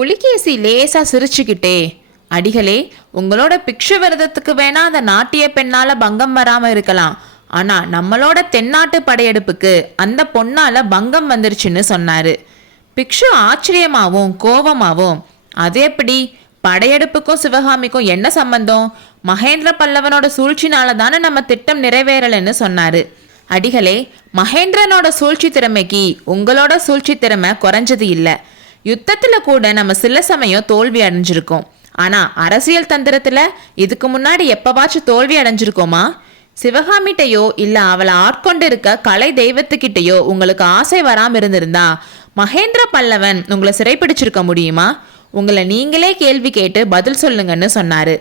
புலிகேசி லேசா சிரிச்சுக்கிட்டே, அடிகளே, உங்களோட பிக்ஷு விரதத்துக்கு வேணா அந்த நாட்டிய பெண்ணால பங்கம் வராம இருக்கலாம், ஆனா நம்மளோட தென்னாட்டு படையெடுப்புக்கு அந்த பொண்ணால பங்கம் வந்துருச்சுன்னு சொன்னாரு. பிக்ஷு ஆச்சரியமாவும் கோபமாவும், அது எப்படி, படையெடுப்புக்கும் சிவகாமிக்கும் என்ன சம்பந்தம்? மகேந்திர பல்லவனோட சூழ்ச்சினால தானே நம்ம திட்டம் நிறைவேறலைன்னு சொன்னாரு. அடிகளே, மகேந்திரனோட சூழ்ச்சி திறமைக்கு உங்களோட சூழ்ச்சி திறமை குறைஞ்சது இல்லை. யுத்தத்துல கூட நம்ம சில சமயம் தோல்வி அடைஞ்சிருக்கோம். ஆனா அரசியல் தந்திரத்துல இதுக்கு முன்னாடி எப்பவாச்சும் தோல்வி அடைஞ்சிருக்கோமா? சிவகாமிட்டையோ இல்ல அவளை ஆட்கொண்டு இருக்க கலை தெய்வத்துக்கிட்டையோ உங்களுக்கு ஆசை வராம இருந்திருந்தா மகேந்திர பல்லவன் உங்களை சிறைப்பிடிச்சிருக்க முடியுமா? உங்களை நீங்களே கேள்வி கேட்டு பதில் சொல்லுங்கன்னு சொன்னாரு.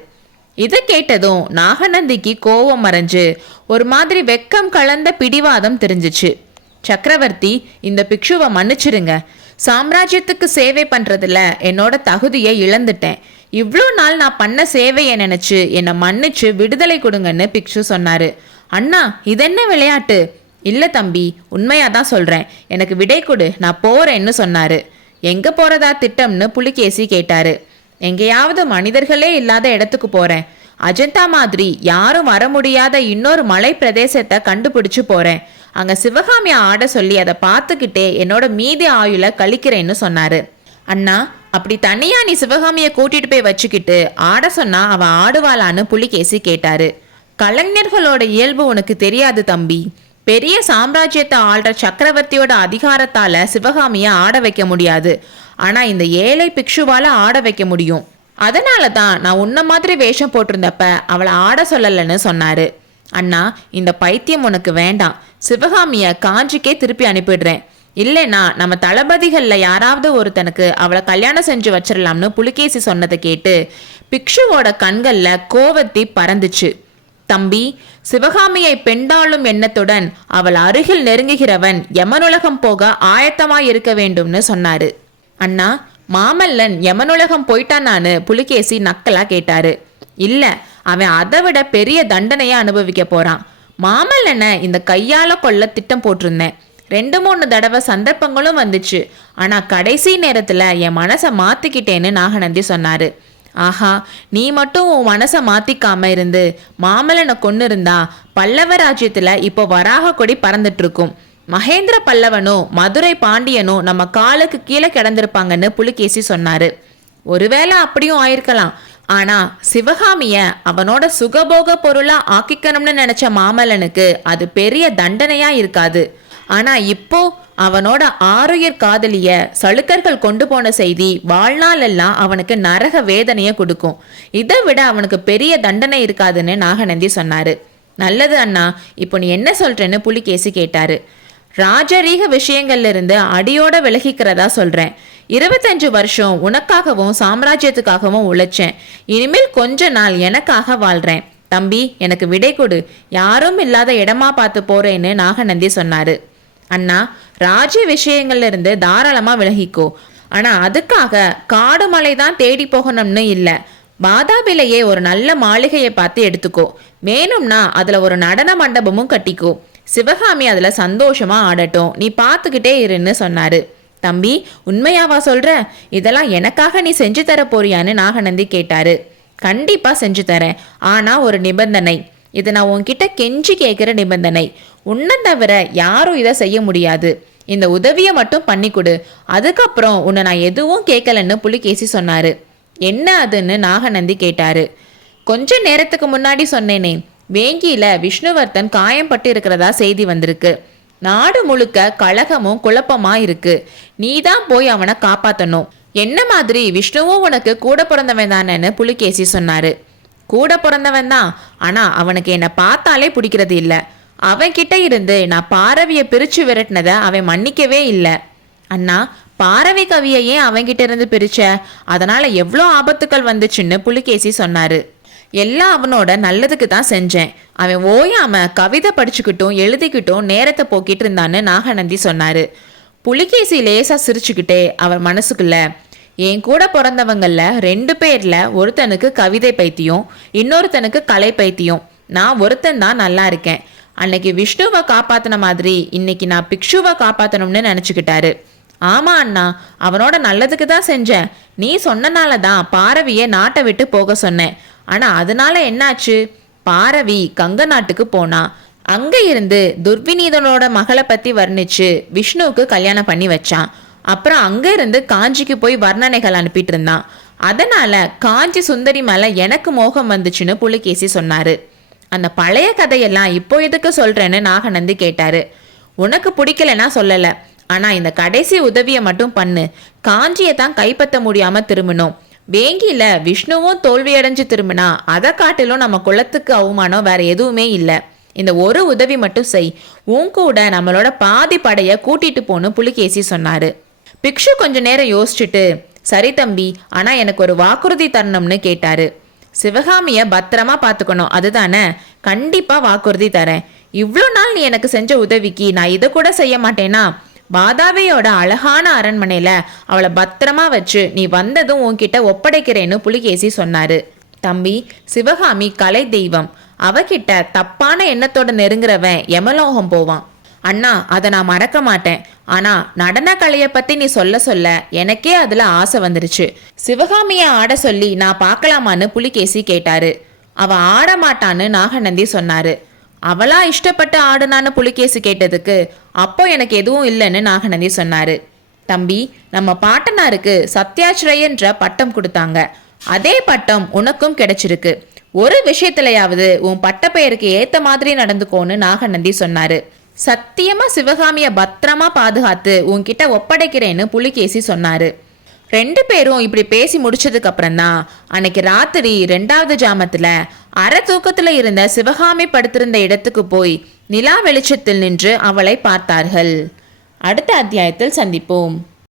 இதை கேட்டதும் நாகநந்திக்கு கோபம் மறைஞ்சு ஒரு மாதிரி வெக்கம் கலந்த பிடிவாதம் தெரிஞ்சிச்சு. சக்கரவர்த்தி, இந்த பிக்ஷுவை மன்னிச்சிருங்க. சாம்ராஜ்யத்துக்கு சேவை பண்றதுல என்னோட தகுதியை இழந்துட்டேன். இவ்வளோ நாள் நான் பண்ண சேவையை நினைச்சு என்னை மன்னிச்சு விடுதலை கொடுங்கன்னு பிக்ஷு சொன்னாரு. அண்ணா, இதென்ன விளையாட்டு? இல்ல தம்பி, உண்மையாதான் சொல்றேன். எனக்கு விடை கொடு, நான் போறேன்னு சொன்னாரு. எங்க போறதா திட்டம்னு புலிகேசி கேட்டாரு. எங்கேயாவது மனிதர்களே இல்லாத இடத்துக்கு போறேன். அஜந்தா மாதிரி யாரும் வர முடியாத இன்னொரு மலை பிரதேசத்தை கண்டுபிடிச்சு போறேன். அங்க சிவகாமியை ஆட சொல்லி அதை பார்த்துக்கிட்டே என்னோட மீதி ஆயுள கழிக்கிறேன்னு சொன்னாரு. அண்ணா, அப்படி தனியா நீ சிவகாமியை கூட்டிட்டு போய் வச்சுக்கிட்டு ஆட சொன்னா அவ ஆடுவாளான்னு புலிகேசி கேட்டாரு. கலைஞர்களோட இயல்பு உனக்கு தெரியாது தம்பி. பெரிய சாம்ராஜ்யத்தை ஆள்ற சக்கரவர்த்தியோட அதிகாரத்தால சிவகாமிய ஆட வைக்க முடியாது. ஆனா இந்த ஏழை பிக்ஷுவால ஆட வைக்க முடியும். அதனாலதான் நான் உன்ன மாதிரி வேஷம் போட்டிருந்தப்ப அவளை ஆட சொல்லலன்னு சொன்னாரு. அண்ணா, இந்த பைத்தியம் உனக்கு வேண்டாம். சிவகாமிய காஞ்சிக்கே திருப்பி அனுப்பிடுறேன். இல்லைன்னா நம்ம தளபதிகள்ல யாராவது ஒருத்தனுக்கு அவளை கல்யாணம் செஞ்சு வச்சிடலாம்னு புலிகேசி சொன்னதை கேட்டு பிக்ஷுவோட கண்கள்ல கோவத்தி பறந்துச்சு. தம்பி, சிவகாமியை பெண்டாளும் எண்ணத்துடன் அவள் அருகில் நெருங்குகிறவன் யமனுலகம் போக ஆயத்தமாய் இருக்க வேண்டும்னு சொன்னாரு. அண்ணா, மாமல்லன் யமனுலகம் போயிட்டானான்னு புலிகேசி நக்கலா கேட்டாரு. இல்ல, அவன் அதை விட பெரிய தண்டனையை அனுபவிக்க போறான். மாமல்லனை இந்த கையால கொல்ல திட்டம் போட்டிருந்தேன். 2-3 தடவை சந்தர்ப்பங்களும் வந்துச்சு. ஆனா கடைசி நேரத்துல என் மனசை மாத்திக்கிட்டேன்னு நாகநந்தி சொன்னாரு. ஆஹா, நீ மட்டும் உன் மனசை மாத்திக்காம இருந்து மாமல்லனை கொன்னு இருந்தா பல்லவ ராஜ்யத்துல இப்போ வராக கொடி பறந்துட்டு இருக்கும். மகேந்திர பல்லவனும் மதுரை பாண்டியனும் நம்ம காலுக்கு கீழே கிடந்திருப்பாங்கன்னு புலிகேசி சொன்னாரு. ஒருவேளை அப்படியும் ஆயிருக்கலாம். ஆனா சிவகாமிய அவனோட சுகபோக பொருளா ஆக்கிக்கணும்னு நினைச்ச மாமல்லனுக்கு அது பெரிய தண்டனையா இருக்காது. ஆனா இப்போ அவனோட ஆருயிர் காதலிய சளுக்கர்கள் கொண்டு போன செய்தி வாழ்நாள் எல்லாம் அவனுக்கு நரக வேதனைய கொடுக்கும். இதை விட அவனுக்கு பெரிய தண்டனை இருக்காதுன்னு நாகநந்தி சொன்னாரு. நல்லது அண்ணா, இப்போ நீ என்ன சொல்றேன்னு புலிகேசி கேட்டாரு. ராஜரீக விஷயங்கள்ல இருந்து அடியோட விலகிக்கிறதா சொல்றேன். 25 வருஷம் உனக்காகவும் சாம்ராஜ்யத்துக்காகவும் உழைச்சேன். இனிமேல் கொஞ்ச நாள் எனக்காக வாழ்றேன். தம்பி, எனக்கு விடை கொடு. யாரும் இல்லாத இடமா பார்த்து போறேன்னு நாகநந்தி சொன்னாரு. அண்ணா, ராஜ்ய விஷயங்கள்ல இருந்து தாராளமா விலகிக்கோ. ஆனா அதுக்காக காடு மலை தான் தேடி போகணும்னு இல்லை. வாதாபிலேயே ஒரு நல்ல மாளிகையை பார்த்து எடுத்துக்கோ. வேணும்னா அதுல ஒரு நடன மண்டபமும் கட்டிக்கோ. சிவகாமி அதுல சந்தோஷமா ஆடட்டும், நீ பார்த்துக்கிட்டே இருன்னு சொன்னாரு. தம்பி, உண்மையாவா சொல்ற? இதெல்லாம் எனக்காக நீ செஞ்சு தர போறியான்னு நாகநந்தி கேட்டாரு. கண்டிப்பா செஞ்சு தரேன். ஆனா ஒரு நிபந்தனை. இது நான் உன்கிட்ட கெஞ்சி கேட்கிற நிபந்தனை. உன்னை தவிர யாரும் இதை செய்ய முடியாது. இந்த உதவியை மட்டும் பண்ணி கொடு. அதுக்கப்புறம் உன்னை நான் எதுவும் கேட்கலன்னு புலிகேசி சொன்னாரு. என்ன அதுன்னு நாகநந்தி கேட்டாரு. கொஞ்ச நேரத்துக்கு முன்னாடி சொன்னேனே, வேங்கியில விஷ்ணுவர்த்தன் காயம்பட்டு இருக்கிறதா செய்தி வந்திருக்கு. நாடு முழுக்க கலகமும் குழப்பமா இருக்கு. நீதான் போய் அவனை காப்பாத்தணும். என்ன மாதிரி விஷ்ணுவும் உனக்கு கூட பிறந்தவன் தானேன்னு புலிகேசி சொன்னாரு. கூட பிறந்தவன் தான், ஆனா அவனுக்கு என்னை பார்த்தாலே பிடிக்கிறது இல்ல. அவன் கிட்ட இருந்து நான் பாரவிய பிரிச்சு விரட்டினதை அவன் மன்னிக்கவே இல்லை. அண்ணா, பாரவி கவியை ஏன் அவன்கிட்ட இருந்து பிரிச்ச? அதனால எவ்வளோ ஆபத்துக்கள் வந்துச்சுன்னு புலிகேசி சொன்னாரு. எல்லாம் அவனோட நல்லதுக்கு தான் செஞ்சேன். அவன் ஓயாம கவிதை படிச்சுக்கிட்டும் எழுதிக்கிட்டும் நேரத்தை போக்கிட்டு இருந்தான்னு நாகநந்தி சொன்னாரு. புலிகேசி லேசா சிரிச்சுக்கிட்டே அவர் மனசுக்குள்ள, என் கூட பிறந்தவங்கள்ல 2 பேர்ல ஒருத்தனுக்கு கவிதை பைத்தியம், இன்னொருத்தனுக்கு கலை பைத்தியம். நான் ஒருத்தன் தான் நல்லா இருக்கேன். அன்னைக்கு விஷ்ணுவை காப்பாத்தின மாதிரி இன்னைக்கு நான் பிக்ஷுவை காப்பாத்தணும்னு நினைச்சுக்கிட்டாரு. ஆமா அண்ணா, அவனோட நல்லதுக்கு தான் செஞ்சேன். நீ சொன்னனால தான் பாரவியை நாட்டை விட்டு போக சொன்னேன். ஆனா அதனால என்னாச்சு? பாரவி கங்க நாட்டுக்கு போனா. அங்க இருந்து துர்விநீதனோட மகளை பத்தி வர்ணிச்சு விஷ்ணுவுக்கு கல்யாணம் பண்ணி வச்சான். அப்புறம் அங்க இருந்து காஞ்சிக்கு போய் வர்ணனைகள் அனுப்பிட்டு இருந்தான். அதனால காஞ்சி சுந்தரி மேல எனக்கு மோகம் வந்துச்சுன்னு புலிகேசி சொன்னாரு. அந்த பழைய கதையெல்லாம் இப்போ எதுக்கு சொல்றேன்னு நாகநந்தி கேட்டாரு. உனக்கு பிடிக்கலன்னா சொல்லல, ஆனா இந்த கடைசி உதவியை மட்டும் பண்ணு. காஞ்சியை தான் கைப்பற்ற முடியாம திரும்பினோம். வேங்கியில விஷ்ணுவும் தோல்வியடைஞ்சு திரும்பினா அதை காட்டிலும் நம்ம குலத்துக்கு அவமானம் வேற எதுவுமே இல்லை. இந்த ஒரு உதவி மட்டும் செய். உன் கூட நம்மளோட பாதி படைய கூட்டிட்டு போன்னு புலிகேசி சொன்னாரு. பிக்ஷு கொஞ்ச நேரம் யோசிச்சுட்டு, சரி தம்பி, ஆனா எனக்கு ஒரு வாக்குறுதி தரணும்னு கேட்டாரு. சிவகாமிய பத்திரமா பாத்துக்கணும், அதுதானே? கண்டிப்பா வாக்குறுதி தரேன். இவ்வளோ நாள் நீ எனக்கு செஞ்ச உதவிக்கு நான் இதை கூட செய்ய மாட்டேனா? வாதாபியோட அழகான அரண்மனையில அவளை பத்திரமா வச்சு நீ வந்ததும் உன்கிட்ட ஒப்படைக்கிறேன்னு புலிகேசி சொன்னாரு. தம்பி, சிவகாமி கலை தெய்வம். அவகிட்ட தப்பான எண்ணத்தோட நெருங்குறவன் யமலோகம் போவான். அண்ணா, அதை நான் மறக்க மாட்டேன். ஆனா நடன கலையை பத்தி நீ சொல்ல சொல்ல எனக்கே அதுல ஆசை வந்துருச்சு. சிவகாமிய ஆட சொல்லி நான் பார்க்கலாமான்னு புலிகேசி கேட்டாரு. அவ ஆட மாட்டான்னு நாகநந்தி சொன்னாரு. அவளா இஷ்டப்பட்டு ஆடுனான்னு புலிகேசி கேட்டதுக்கு அப்போ எனக்கு எதுவும் இல்லைன்னு நாகநந்தி சொன்னாரு. தம்பி, நம்ம பாட்டனாருக்கு சத்யாச்சிரயன்ற பட்டம் கொடுத்தாங்க. அதே பட்டம் உனக்கும் கிடைச்சிருக்கு. ஒரு விஷயத்திலையாவது உன் பட்டப்பெயருக்கு ஏத்த மாதிரி நடந்துக்கோன்னு நாகநந்தி சொன்னாரு. சத்தியமா சிவகாமிய பத்திரமா பாதுகாத்து உன்கிட்ட ஒப்படைக்கிறேன்னு புலிகேசி சொன்னாரு. 2 பேரும் இப்படி பேசி முடிச்சதுக்கு அப்புறம் தான் அன்னைக்கு ராத்திரி 2வது ஜாமத்துல அரை தூக்கத்துல இருந்த சிவகாமி படுத்திருந்த இடத்துக்கு போய் நிலா வெளிச்சத்தில் நின்று அவளை பார்த்தார்கள். அடுத்த அத்தியாயத்தில் சந்திப்போம்.